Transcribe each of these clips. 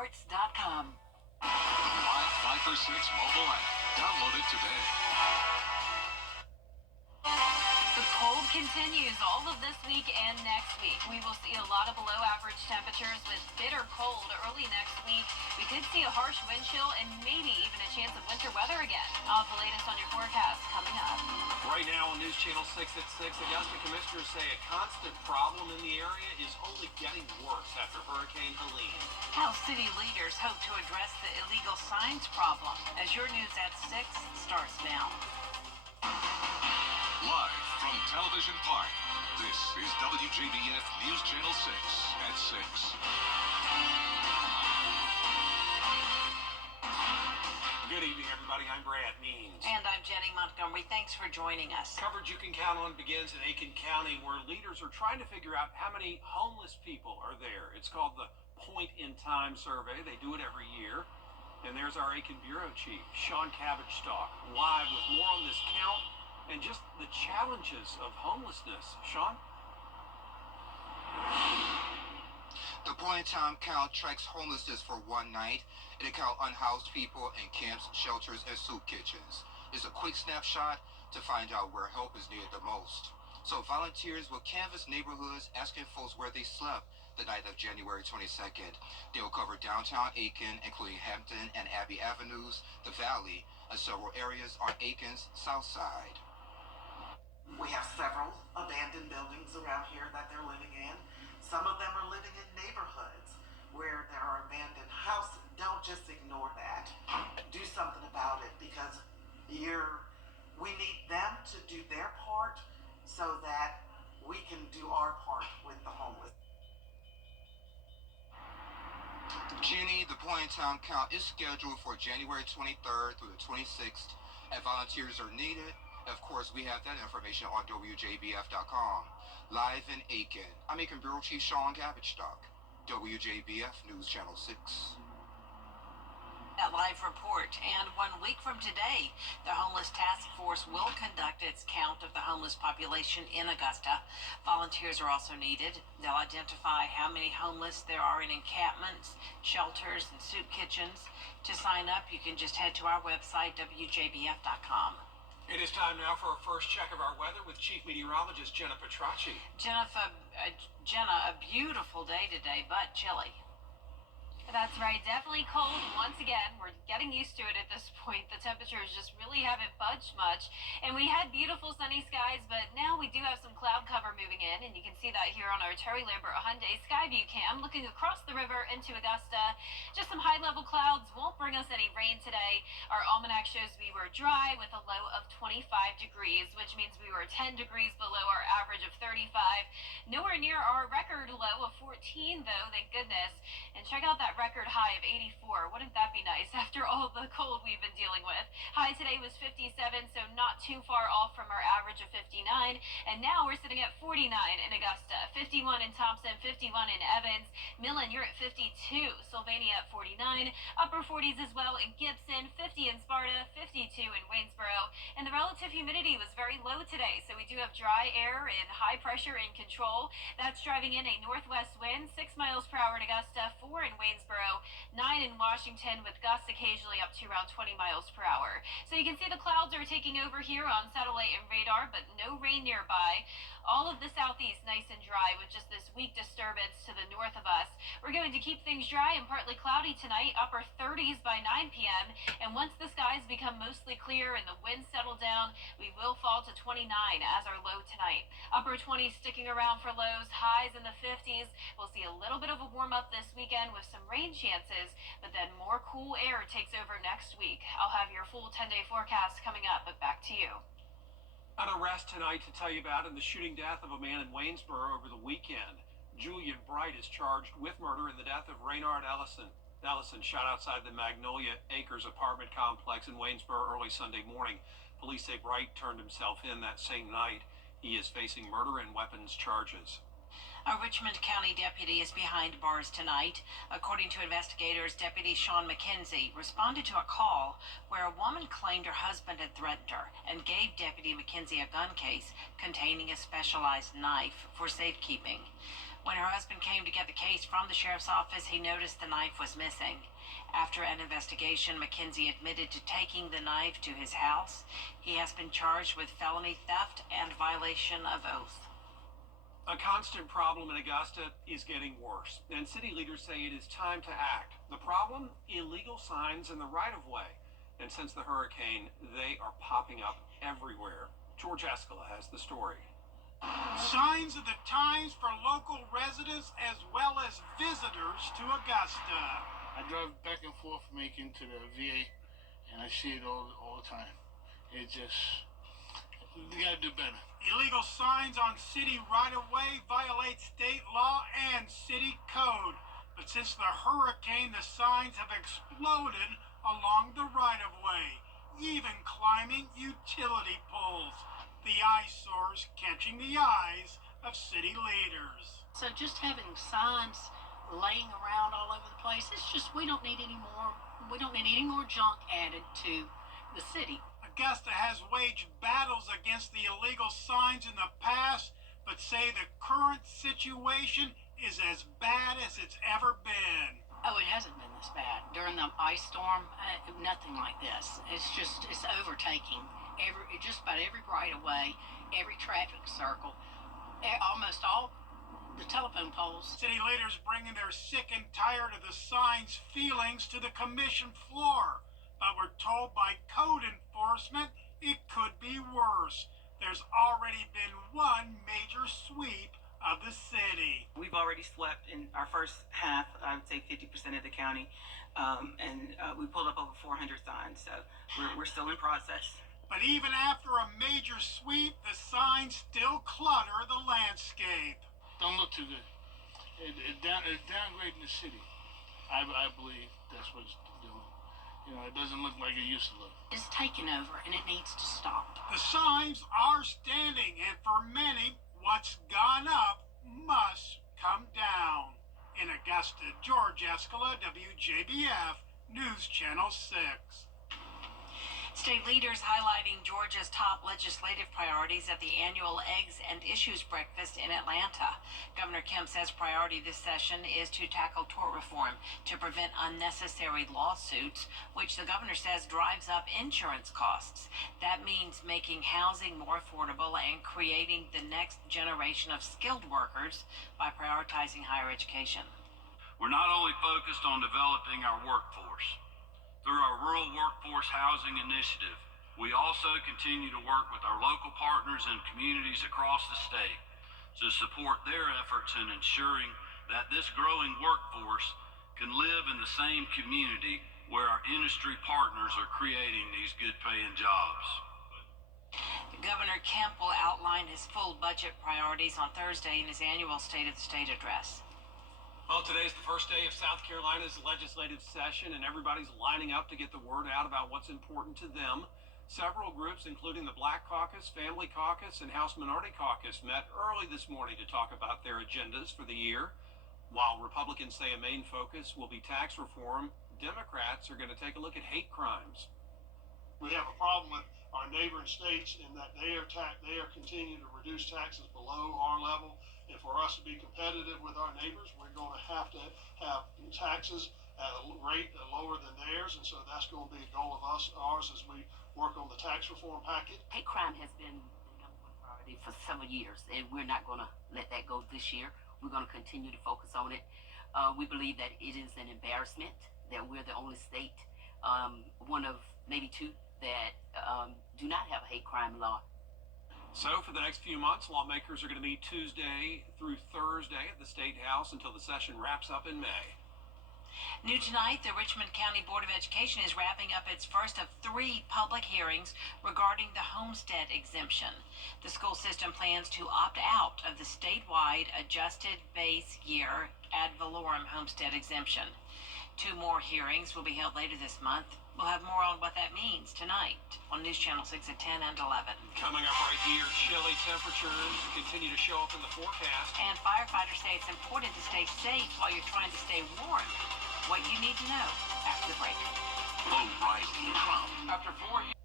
WJBFarts.com. The Live 5 for 6 mobile app. Download it today. The cold continues all of this week and next week. We will see a lot of below average temperatures with bitter cold early next week. We could see a harsh wind chill and maybe even a chance of winter weather again. I'll have the latest on your forecast coming up. Right now on News Channel 6 at 6, Augusta commissioners say a constant problem in the area is only getting worse after Hurricane Helene. How city leaders hope to address the illegal signs problem. As your News at 6 starts now. Live from Television Park, this is WJBF News Channel 6 at 6. Good evening, everybody. I'm Brad Means. And I'm Jenny Montgomery. Thanks for joining us. Coverage you can count on begins in Aiken County, where leaders are trying to figure out how many homeless people are there. It's called the Point in Time Survey. They do it every year. And there's our Aiken Bureau Chief, Sean Cabbage-Stock, live with more on this count and just the challenges of homelessness. Sean? The point-in-time count tracks homelessness for one night. It accounts unhoused people in camps, shelters, and soup kitchens. It's a quick snapshot to find out where help is needed the most. So volunteers will canvass neighborhoods, asking folks where they slept the night of January 22nd. They'll cover downtown Aiken, including Hampton and Abbey Avenues, the Valley, and several areas on Aiken's south side. We have several abandoned buildings around here that they're living in. Some of them are living in neighborhoods where there are abandoned houses. Don't just ignore that. Do something about it, because we need them to do their part so that we can do our part with the homeless. Jenny, the point-in-time count is scheduled for January 23rd through the 26th, and volunteers are needed. Of course, we have that information on WJBF.com. Live in Aiken, I'm Aiken Bureau Chief Sean Cabbage-Stock, WJBF News Channel 6. That live report. And 1 week from today, the Homeless Task Force will conduct its count of the homeless population in Augusta. Volunteers are also needed. They'll identify how many homeless there are in encampments, shelters, and soup kitchens. To sign up, you can just head to our website, WJBF.com. It is time now for our first check of our weather with Chief Meteorologist Jenna Petracci. Jenna, a beautiful day today, but chilly. That's right. Definitely cold once again. We're getting used to it at this point. The temperatures just really haven't budged much. And we had beautiful sunny skies, but now we do have some cloud cover moving in. And you can see that here on our Terry Lambert Hyundai Skyview cam looking across the river into Augusta. Just some high-level clouds won't bring us any rain today. Our almanac shows we were dry with a low of 25 degrees, which means we were 10 degrees below our average of 35. Nowhere near our record low of 14, though, thank goodness. And check out that record high of 84. Wouldn't that be nice after all the cold we've been dealing with? High today was 57, so not too far off from our average of 59. And now we're sitting at 49 in Augusta, 51 in Thompson, 51 in Evans. Millen, you're at 52. Sylvania at 49. Upper 40s as well in Gibson, 50 in Sparta, 52 in Waynesboro. And the relative humidity was very low today, so we do have dry air and high pressure in control. That's driving in a northwest wind, 6 miles per hour in Augusta, 4 in Waynesboro, 9 in Washington, with gusts occasionally up to around 20 miles per hour. So you can see the clouds are taking over here on satellite and radar, but no rain nearby. All of the southeast nice and dry with just this weak disturbance to the north of us. We're going to keep things dry and partly cloudy tonight, upper 30s by 9 p.m. And once the skies become mostly clear and the winds settle down, we will fall to 29 as our low tonight. Upper 20s sticking around for lows, highs in the 50s. We'll see a little bit of a warm up this weekend with some rain chances, but then more cool air takes over next week. I'll have your full 10-day forecast coming up, but back to you. An arrest tonight to tell you about in the shooting death of a man in Waynesboro over the weekend. Julian Bright is charged with murder in the death of Raynard Ellison. Ellison shot outside the Magnolia Acres apartment complex in Waynesboro early Sunday morning. Police say Bright turned himself in that same night. He is facing murder and weapons charges. A Richmond County deputy is behind bars tonight. According to investigators, Deputy Sean McKenzie responded to a call where a woman claimed her husband had threatened her and gave Deputy McKenzie a gun case containing a specialized knife for safekeeping. When her husband came to get the case from the sheriff's office, he noticed the knife was missing. After an investigation, Mackenzie admitted to taking the knife to his house. He has been charged with felony theft and violation of oath. A constant problem in Augusta is getting worse, and city leaders say it is time to act. The problem? Illegal signs in the right-of-way. And since the hurricane, they are popping up everywhere. George Escala has the story. Signs of the times for local residents as well as visitors to Augusta. I drive back and forth from Macon to the VA, and I see it all the time. It just, we gotta do better. Illegal signs on city right-of-way violate state law and city code. But since the hurricane, the signs have exploded along the right-of-way, even climbing utility poles. The eyesores catching the eyes of city leaders. So just having signs laying around all over the place, it's just, we don't need any more junk added to the city. Augusta has waged battles against the illegal signs in the past, but say the current situation is as bad as it's ever been. Oh, it hasn't been this bad. During the ice storm, nothing like this. It's overtaking just about every right of way, every traffic circle, almost all the telephone poles. City leaders bringing their sick and tired of the signs feelings to the commission floor. But we're told by code enforcement it could be worse. There's already been one major sweep of the city. We've already swept in our first half, I would say 50% of the county, and we pulled up over 400 signs, so we're still in process. But even after a major sweep, the signs still clutter the landscape. Don't look too good. It's downgrading the city. I believe that's what it's doing. You know, it doesn't look like it used to look. It's taking over, and it needs to stop. The signs are standing, and for many, what's gone up must come down. In Augusta, George Escala, WJBF, News Channel 6. State leaders highlighting Georgia's top legislative priorities at the annual Eggs and Issues Breakfast in Atlanta. Governor Kemp says priority this session is to tackle tort reform to prevent unnecessary lawsuits, which the governor says drives up insurance costs. That means making housing more affordable and creating the next generation of skilled workers by prioritizing higher education. We're not only focused on developing our workforce. Through our Rural Workforce Housing Initiative, we also continue to work with our local partners and communities across the state to support their efforts in ensuring that this growing workforce can live in the same community where our industry partners are creating these good-paying jobs. Governor Kemp will outline his full budget priorities on Thursday in his annual State of the State address. Well, today's the first day of South Carolina's legislative session, and everybody's lining up to get the word out about what's important to them. Several groups, including the Black Caucus, Family Caucus, and House Minority Caucus, met early this morning to talk about their agendas for the year. While Republicans say a main focus will be tax reform, Democrats are going to take a look at hate crimes. We have a problem with our neighboring states in that they are continuing to reduce taxes below our level. And for us to be competitive with our neighbors, we're going to have taxes at a rate lower than theirs. And so that's going to be a goal of ours as we work on the tax reform package. Hate crime has been the number one priority for several years, and we're not going to let that go this year. We're going to continue to focus on it. We believe that it is an embarrassment that we're the only state, one of maybe two, that do not have a hate crime law. So for the next few months, lawmakers are going to meet Tuesday through Thursday at the State House until the session wraps up in May. New tonight, the Richmond County Board of Education is wrapping up its first of 3 public hearings regarding the homestead exemption. The school system plans to opt out of the statewide adjusted base year ad valorem homestead exemption. 2 more hearings will be held later this month. We'll have more on what that means tonight on News Channel 6 at 10 and 11. Coming up right here, chilly temperatures continue to show up in the forecast. And firefighters say it's important to stay safe while you're trying to stay warm. What you need to know after the break. Low rising crime. After 4 years,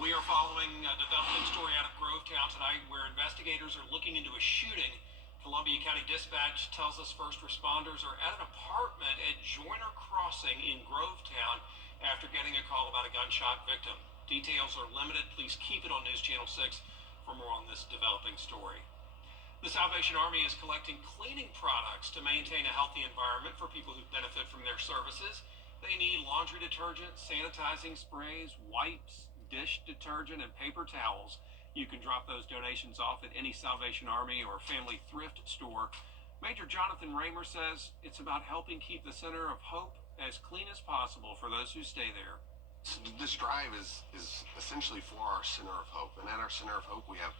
we are following a developing story out of Grovetown tonight where investigators are looking into a shooting Columbia County Dispatch tells us first responders are at an apartment at Joyner Crossing in Grovetown after getting a call about a gunshot victim. Details are limited. Please keep it on News Channel 6 for more on this developing story. The Salvation Army is collecting cleaning products to maintain a healthy environment for people who benefit from their services. They need laundry detergent, sanitizing sprays, wipes, dish detergent, and paper towels. You can drop those donations off at any Salvation Army or family thrift store. Major Jonathan Raymer says it's about helping keep the Center of Hope as clean as possible for those who stay there. This drive is essentially for our Center of Hope. And at our Center of Hope, we have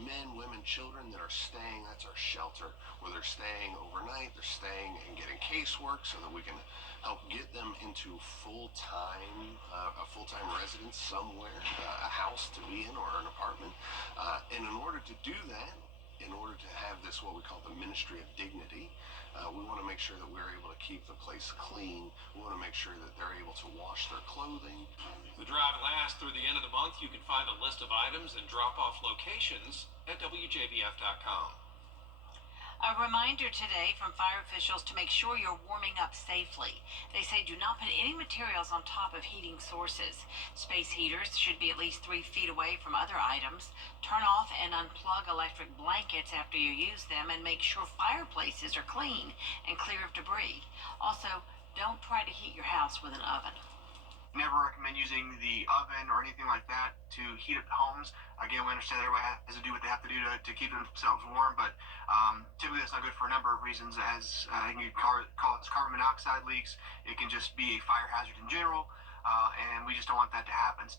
men, women, children that are staying. That's our shelter, where they're staying overnight. They're staying and getting casework so that we can help get them into a full-time residence somewhere, a house to be in or an apartment. And in order to do that, in order to have this, what we call the Ministry of Dignity, we want to make sure that we're able to keep the place clean. We want to make sure that they're able to wash their clothing. The drive lasts through the end of the month. You can find a list of items and drop-off locations at WJBF.com. A reminder today from fire officials to make sure you're warming up safely. They say do not put any materials on top of heating sources. Space heaters should be at least 3 feet away from other items. Turn off and unplug electric blankets after you use them, and make sure fireplaces are clean and clear of debris. Also, don't try to heat your house with an oven. Never recommend using the oven or anything like that to heat up homes. Again, we understand everybody has to do what they have to do to keep themselves warm, but typically that's not good for a number of reasons, as it can cause carbon monoxide leaks. It can just be a fire hazard in general, and we just don't want that to happen.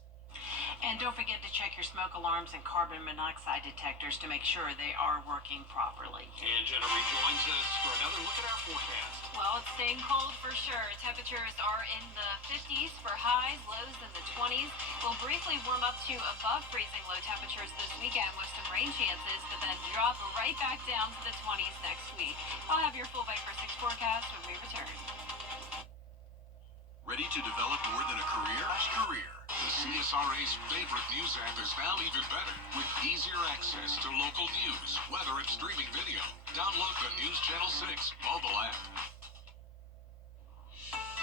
And don't forget to check your smoke alarms and carbon monoxide detectors to make sure they are working properly. And Jenna rejoins us for another look at our forecast. Well, it's staying cold for sure. Temperatures are in the 50s for highs, lows in the 20s. We'll briefly warm up to above freezing low temperatures this weekend with some rain chances, but then drop right back down to the 20s next week. I'll have your full Bite for 6 forecast when we return. Ready to develop more than a career? The CSRA's favorite news app is now even better, with easier access to local news, weather, and streaming video. Download the News Channel 6 mobile app.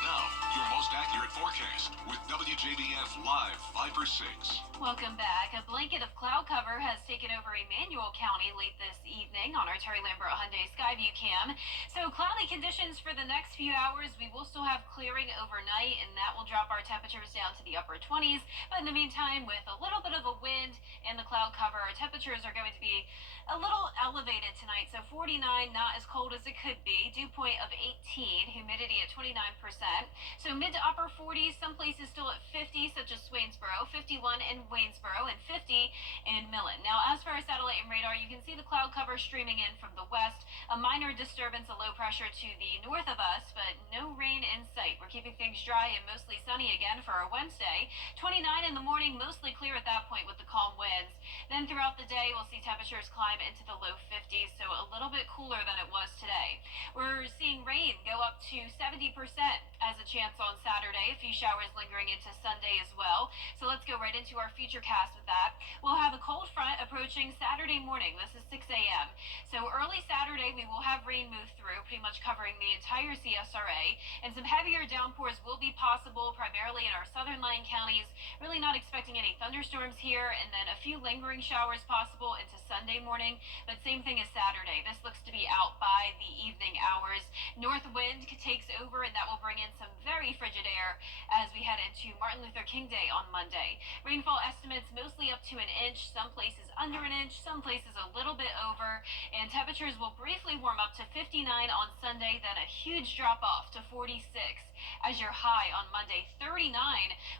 Now, your most accurate forecast with WJBF Live 5/6. Welcome back. A blanket of cloud cover has taken over Emmanuel County late this evening on our Terry Lambert Hyundai Skyview cam. So cloudy conditions for the next few hours. We will still have clearing overnight, and that will drop our temperatures down to the upper 20s. But in the meantime, with a little bit of a wind and the cloud cover, our temperatures are going to be a little elevated tonight. So 49, not as cold as it could be. Dew point of 18, humidity at 29%. So mid to upper 40s, some places still at 50, such as Swainsboro, 51 in Waynesboro, and 50 in Millen. Now, as for our satellite and radar, you can see the cloud cover streaming in from the west. A minor disturbance, a low pressure to the north of us, but no rain in sight. We're keeping things dry and mostly sunny again for our Wednesday. 29 in the morning, mostly clear at that point with the calm winds. Then throughout the day, we'll see temperatures climb into the low 50s, so a little bit cooler than it was today. We're seeing rain go up to 70% as a chance on Saturday. A few showers lingering into Sunday as well. So let's go right into our future cast with that. We'll have a cold front approaching Saturday morning. This is 6 a.m. So early Saturday, we will have rain move through, pretty much covering the entire CSRA. And some heavier downpours will be possible, primarily in our southern lying counties. Really not expecting any thunderstorms here. And then a few lingering showers possible into Sunday morning. But same thing as Saturday. This looks to be out by the evening hours. North wind takes over, and that will bring in some very frigid air as we head into Martin Luther King Day on Monday. Rainfall estimates mostly up to an inch, some places under an inch, some places a little bit over, and temperatures will briefly warm up to 59 on Sunday, then a huge drop off to 46 as your high on Monday. 39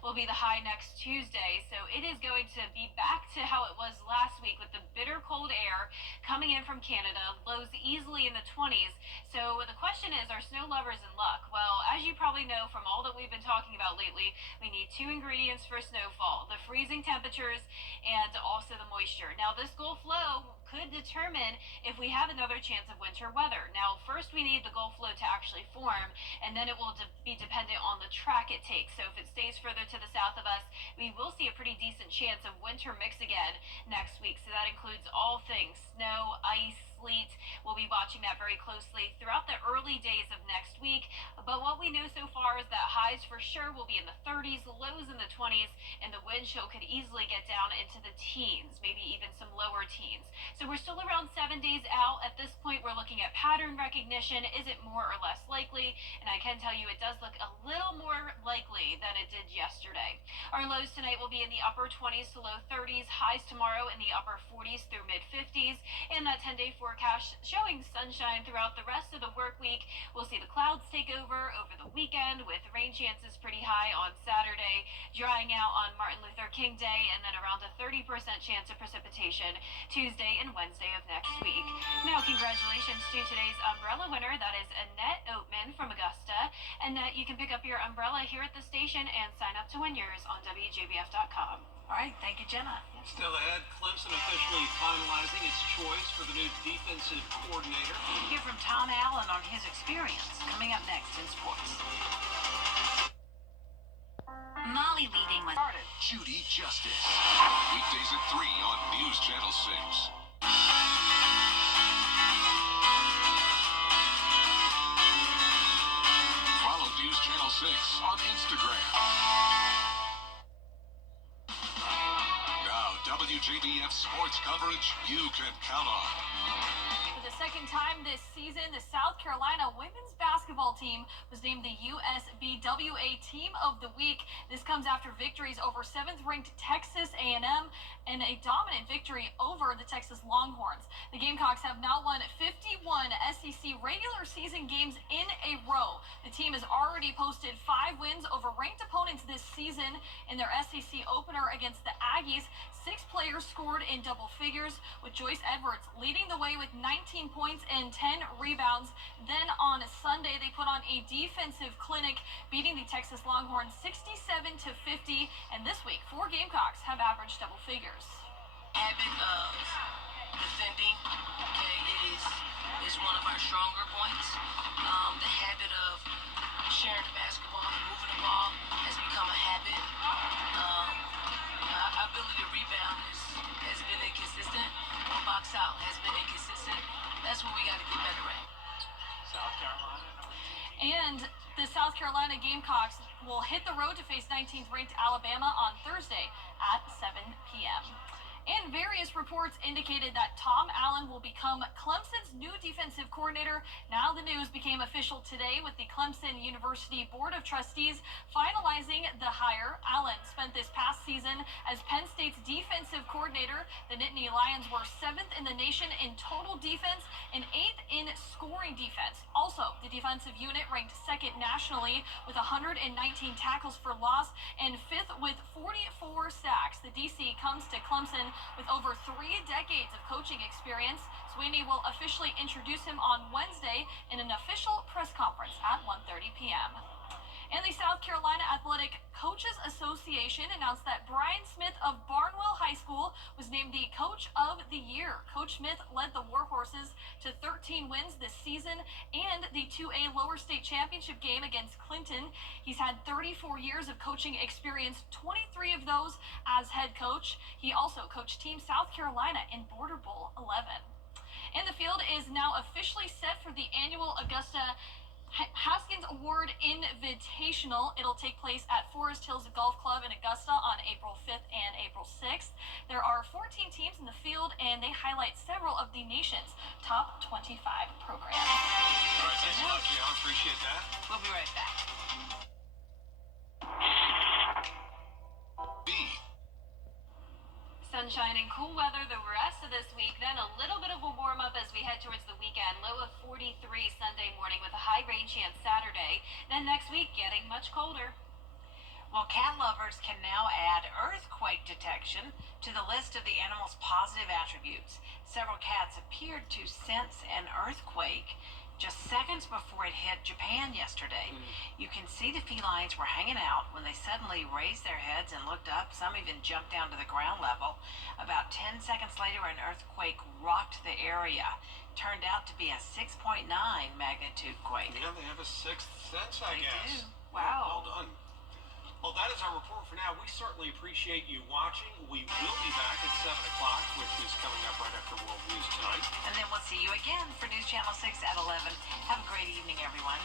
will be the high next Tuesday, so it is going to be back to how it was last week with the bitter cold air coming in from Canada, lows easily in the 20s. So the question is, are snow lovers in luck? Well, as you probably know from all that we've been talking about lately, we need 2 ingredients for snowfall: the freezing temperatures and also the moisture. Now, this Gulf low could determine if we have another chance of winter weather. Now, first we need the Gulf low to actually form, and then it will be dependent on the track it takes. So if it stays further to the south of us, we will see a pretty decent chance of winter mix again next week. So that includes all things: snow, ice, sleet. We'll be watching that very closely throughout the early days of next week. But what we know so far is that highs for sure will be in the 30s, lows in the 20s, and the wind chill could easily get down into the teens, maybe even some lower teens. So we're still around 7 days out. At this point, we're looking at pattern recognition. Is it more or less likely? And I can tell you it does look a little more likely than it did yesterday. Our lows tonight will be in the upper 20s to low 30s, highs tomorrow in the upper 40s through mid 50s, and that 10-day forecast showing sunshine throughout the rest of the work week. We'll see the clouds take over the weekend with rain chances pretty high on Saturday, drying out on Martin Luther King Day, and then around a 30% chance of precipitation Tuesday and Wednesday of next week. Now, congratulations to today's umbrella winner. That is Annette Oatman from Augusta. Annette, you can pick up your umbrella here at the station and sign up to win yours on WJBF.com. All right, thank you, Jenna. Still ahead, Clemson officially finalizing its choice for the new defensive coordinator. We'll hear from Tom Allen on his experience coming up next in sports. Molly leading with Judy Justice. Weekdays at 3 on News Channel 6. Follow News Channel 6 on Instagram. Now, WJBF sports coverage you can count on. For the second time this season, the South Carolina women's basketball team was named the USBWA Team of the Week. This comes after victories over 7th-ranked Texas A&M and a dominant victory over the Texas Longhorns. The Gamecocks have now won 51 SEC regular season games in a row. The team has already posted 5 wins over ranked opponents this season. In their SEC opener against the Aggies, 6 players scored in double figures, with Joyce Edwards leading the way with 19 points and 10 rebounds. Then on Sunday, they put on a defensive clinic, beating the Texas Longhorns 67-50. And this week, 4 Gamecocks have averaged double figures. Habit of defending, is one of our stronger points. The habit of sharing the basketball and moving the ball has become a habit. Our ability to rebound has been inconsistent. Or box out has been inconsistent. That's what we got to get better at. South Carolina. And the South Carolina Gamecocks will hit the road to face 19th-ranked Alabama on Thursday at 7 p.m. And various reports indicated that Tom Allen will become Clemson's new defensive coordinator. Now the news became official today with the Clemson University Board of Trustees finalizing the hire. Allen spent this past season as Penn State's defensive coordinator. The Nittany Lions were 7th in the nation in total defense and 8th in scoring defense. Also, the defensive unit ranked 2nd nationally with 119 tackles for loss and 5th with 44 sacks. The DC comes to Clemson with over 3 decades of coaching experience. Sweeney will officially introduce him on Wednesday in an official press conference at 1:30 p.m. And the South Carolina Athletic Coaches Association announced that Brian Smith of Barnwell High School was named the Coach of the Year. Coach Smith led the Warhorses to 13 wins this season and the 2A Lower State Championship game against Clinton. He's had 34 years of coaching experience, 23 of those as head coach. He also coached Team South Carolina in Border Bowl 11. And the field is now officially set for the annual Augusta Haskins Award Invitational. It'll take place at Forest Hills Golf Club in Augusta on April 5th and April 6th. There are 14 teams in the field, and they highlight several of the nation's top 25 programs. All right, thanks a lot, Gianna. Appreciate that. We'll be right back. Sunshine and cool weather the rest of this week, then a little bit of a warm up as we head towards the weekend. Low of 43 Sunday morning with a high rain chance Saturday. Then next week, getting much colder. Well, cat lovers can now add earthquake detection to the list of the animal's positive attributes. Several cats appeared to sense an earthquake just seconds before it hit Japan yesterday. You can see the felines were hanging out when they suddenly raised their heads and looked up. Some even jumped down to the ground level. About 10 seconds later, an earthquake rocked the area. Turned out to be a 6.9 magnitude quake. Yeah, they have a sixth sense, I guess. They do. Wow. Well done. Well, that is our report for now. We certainly appreciate you watching. We will be back at 7 o'clock, which is coming up right after World News tonight. And then we'll see you again for News Channel 6 at 11. Have a great evening, everyone.